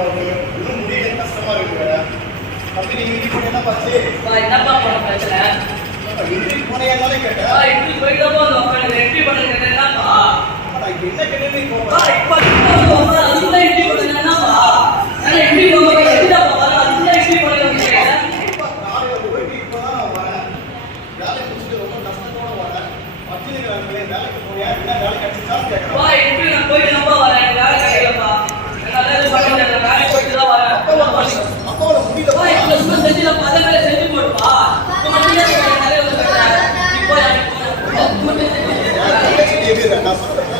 அப்போ இன்னும் முடியல. கஷ்டமாக இருக்கு வேற. அப்படி நீங்கள் இன்றைக்கி போனால் என்ன பார்த்து என்னப்பா பண்ண பிரச்சனை? இன்றைக்கு போனால் என்னாலே கேட்டேன். இன்றைக்கு போய் தான் உட்காந்து எப்படி பண்ண கேட்டேன்னாப்பா என்ன கேட்டேன்னு இப்போ இப்போ இப்படி பண்ணுங்கன்னாப்பா நான் எப்படி வேலைக்கு போறியா? என்ன வேலை கிடைச்சா கேட்கறேன். போயிட்டு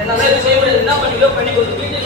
என்ன பண்ணுவியோ பண்ணி கொடுத்து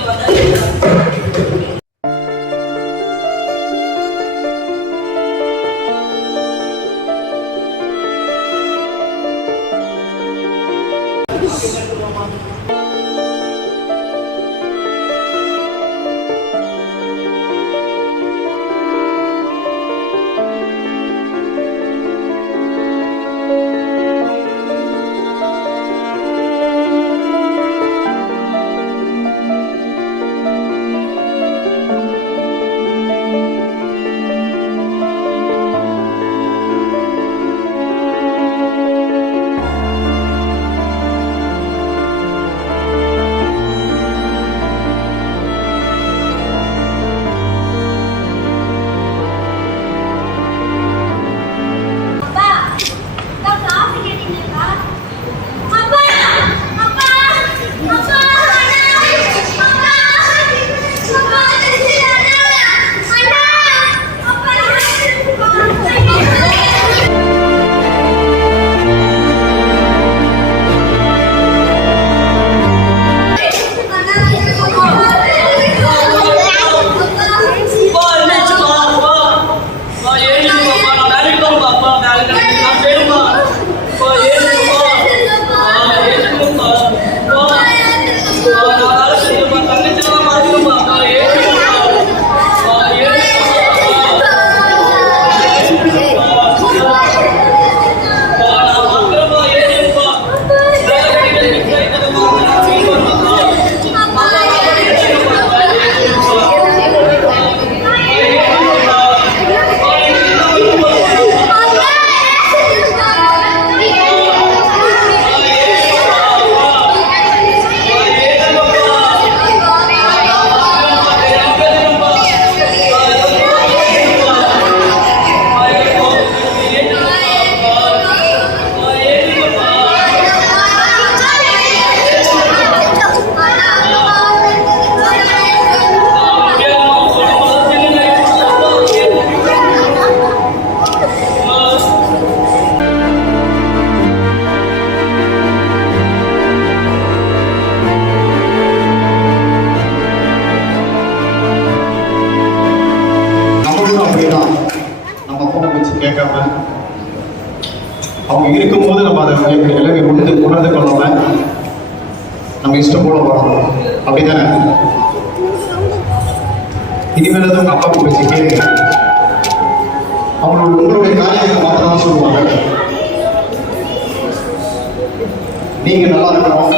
நம்ம இஷ்டம் போல வரணும் அப்படிதானே? இனிமேல் தான் உங்க அப்பாவுக்கு பேசி கேளுங்க. அவங்களோட உங்களுடைய காரியத்தை மாத்திரம் சொல்லுவாங்க. நீங்க நல்லா இருக்கணும்.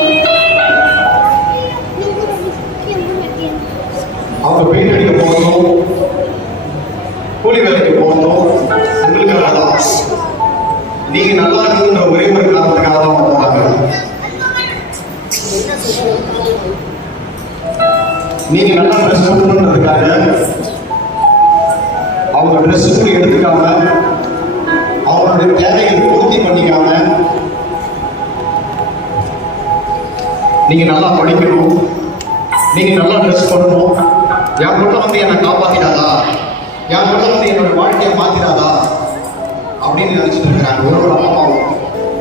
அவங்க பெயிண்ட் அடிக்க போகணும் கூலி வேலைக்கு போகணும் உங்களுக்கு வேண்டாம் நீங்க நல்லா எடுத்துக்கிறாங்க அவங்க ட்ரெஸ்ஸுக்கு எடுத்துக்காம அவங்களுடைய தேவைகளை பூர்த்தி பண்ணிக்காம நீங்க நல்லா படிக்கணும் நீங்க நல்லா ட்ரெஸ் பண்ணணும். என் கூட வந்து என்னை காப்பாத்திடாதா? என் கூட வந்து என்னோட வாழ்க்கையை மாத்திடாதா? அப்படின்னு நினைச்சிட்டு இருக்கிறாங்க. ஒரு ஒரு அம்மாவும்.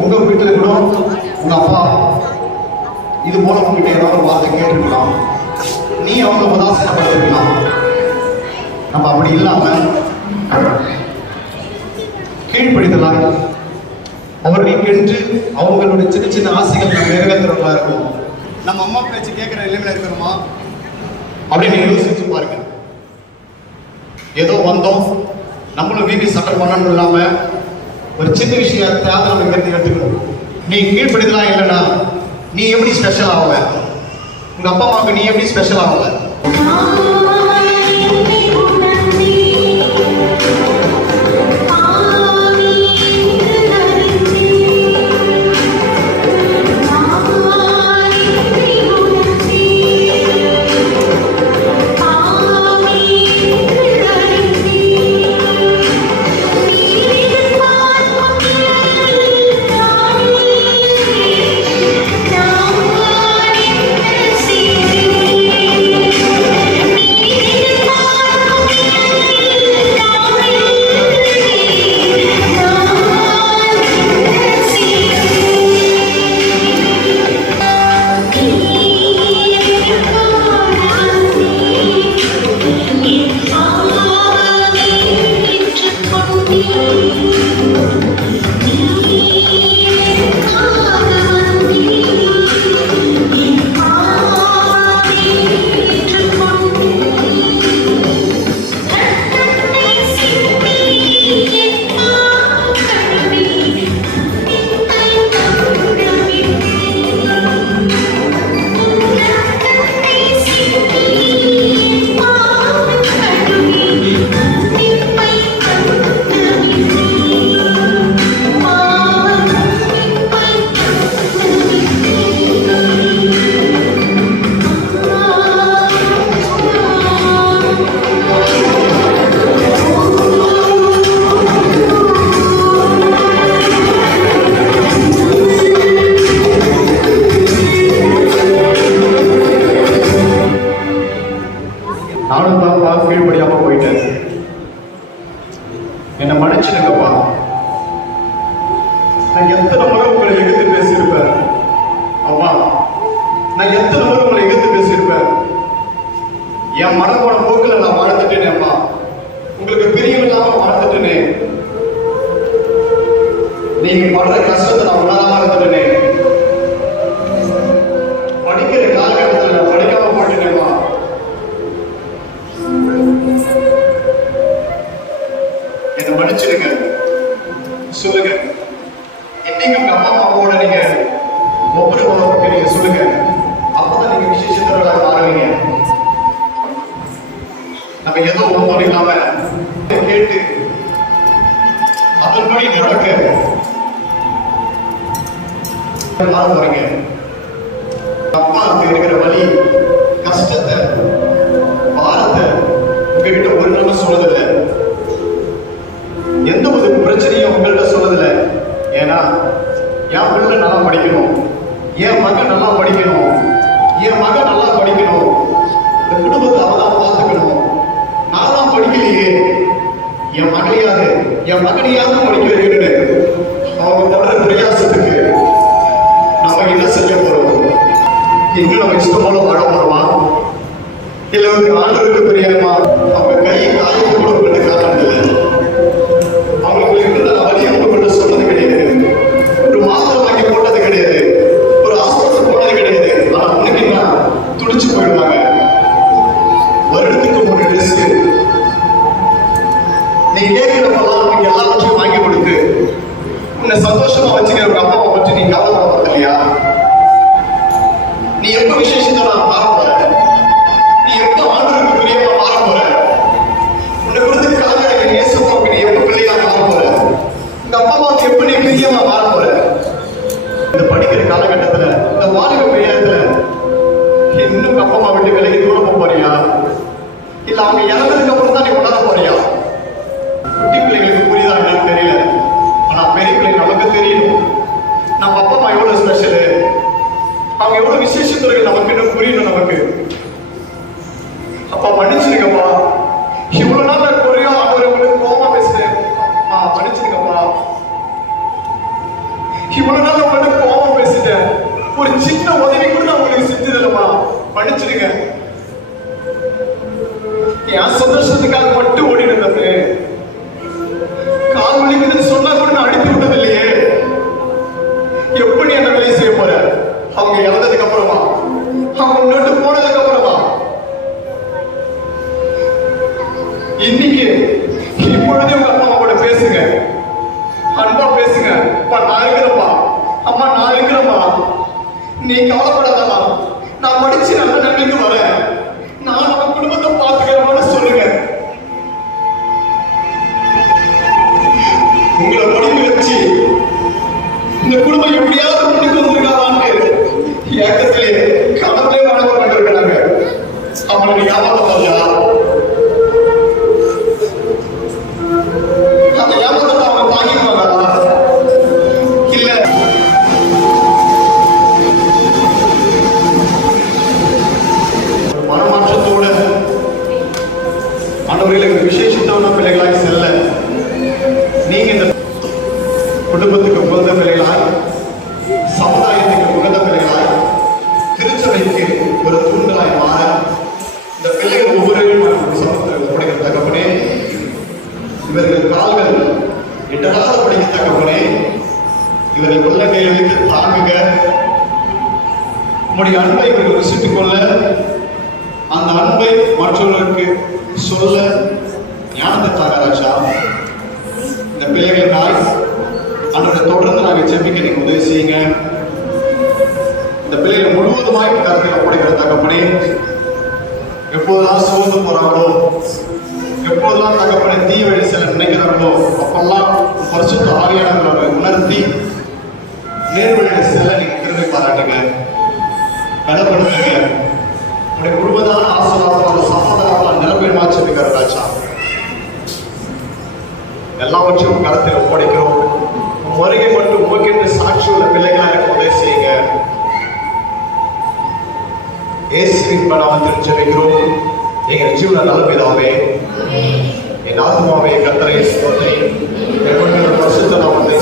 உங்க வீட்டுல கூட உங்க அப்பா இது போல உங்ககிட்ட ஏதாவது வார்த்தை கேட்டிருக்கலாம். நீ அவங்க உதாசீனப்பட்டிருக்கலாம் நம்ம அப்படி இல்லாம கீழ்ப்படிதலாக அவர்களுக்கென்று அவங்களுடைய சின்ன சின்ன ஆசைகள் நம்ம நிறைவேற்றுறவங்களா இருக்கும் நம்ம அம்மா பேச்சு கேட்கிற நிலைமையில இருக்கிறோமா? அப்படின்னு யோசிச்சு பாருங்க. ஏதோ வந்தோம். நம்மளும் வீட்டில் சட்டம் பண்ணணும் இல்லாம ஒரு சின்ன விஷயத்தையாவது நம்ம இங்கிருந்து எடுத்துக்கணும். நீ கீழ்ப்படிதலாம் இல்லைன்னா நீ எப்படி ஸ்பெஷல் ஆகுவ உங்க அப்பா அம்மாவுக்கு நீ எப்படி ஸ்பெஷல் ஆகல? நான் எத்தனை முறை உங்களை எதிர்த்து பேசியிருப்பேன்? அம்மா நான் எத்தனை முறை உங்களை எதிர்த்து பேசியிருப்பேன்? என் மனதோட போக்கில் நான் வாழ்ந்துட்டேனே அம்மா. உங்களுக்கு பிரியம் இல்லாம வாழ்ந்துட்டேனே. நீங்க படுற கஷ்டத்தை நான் உணராம இருந்துட்டேனே. படிக்கிற காலகட்டத்தில் நான் படிக்காம போயிட்டேனேம்மா என்னை மன்னிச்சிடுங்க இன்னும் நம்ம இஷ்டம் போல வாழ போறோமா இல்ல வந்து ஆண்டவருக்கு தெரியாமா அவங்க கை காயத்தை கூட உங்களுக்கு காரணம் இல்லை அவங்களுக்கு இருக்கிற வலி சொன்னது கிடையாது ஒரு மாத்திரை வாங்கி போட்டது கிடையாது ஒரு ஆஸ்பத்திரி போனது கிடையாது ஆனா உனக்கு என்ன துடிச்சு போயிடுவாங்க வருடத்துக்கு ஒரு ட்ரெஸ் நீ கேட்கிறப்பெல்லாம் உனக்கு எல்லாவற்றையும் வாங்கி கொடுத்து உன்னை சந்தோஷமா வச்சுக்கிற ஒரு அம்மாவை பற்றி நீ கவலைப்படுறது இல்லையா? நீ எப்ப விசேஷத்தை நான் மாற போற நீ எப்ப ஆண்டவருக்கு பிரியமா மாற போற உன்னை குறித்து கலந்துரைக்கிற இயேசுக்கு நீ எப்ப பிள்ளையா மாற போற? இந்த அப்பா அம்மாவுக்கு எப்ப நீ பிரியமா மாற போற? இந்த படிக்கிற காலகட்டத்துல இந்த வாலிப பிரியத்துல இன்னும் அப்பா அம்மா விட்டு விலகி தூரம் போறியா? இல்ல அவங்க இறந்ததுக்கு அப்புறம் தான் நீ உணர போறியா? அவங்க எவ்வளவு விசேஷத்துறைகள் நமக்கு இன்னும் புரியணும் நமக்கு. அப்பா மன்னிச்சிருக்கப்பா இவ்வளவு நாள் நான் குறையா அவர் உங்களுக்கு கோபமா பேசுறேன் அப்பா மன்னிச்சிருக்கப்பா இவ்வளவு நாள் உங்களுக்கு கோபமா பேசிட்டேன். ஒரு சின்ன உதவி கூட நான் உங்களுக்கு செஞ்சதில்லம்மா மன்னிச்சிருங்க. என் சந்தோஷத்துக்காக மட்டும் ஓடினது அப்பா நான் இருக்கிறப்பா அம்மா நான் இருக்கிறப்பா நீ கவலைப்படாதம்மா. நான் படிச்சு நல்ல நிலைமைக்கு வரேன். இந்த பிள்ளைகள் முழுவதுமாய் கருத்தில் ஒப்படைக்கிற தகப்பனே எப்போதெல்லாம் சோர்ந்து போறாங்களோ எப்போதெல்லாம் தகப்பனை தீ வழி செல்ல நினைக்கிறார்களோ அப்பெல்லாம் பரிசுத்த ஆவியானவர்களை உணர்த்தி நேர்வழியில செல்ல நீங்க திரும்பி பாராட்டுங்க. கடப்படுத்துங்க உடைய முழுவதான ஆசீர்வாதம் சமாதானம் நிரம்பெருமா செபிக்கிற ராஜா. எல்லாவற்றையும் கருத்தில் ஒப்படைக்கிறோம் வருகை மட்டும் உமக்கென்று சாட்சி பிள்ளைகளாக பிள்ளைகளா உதவி செய்யுங்க. இயேசுவின் நாமத்தில் ஜெபிக்கிறோம். எங்கள் ஜீவன நலப்பிதாவே என் ஆத்மாவை கத்தரை சோதனை பரிசுத்த நாமத்தை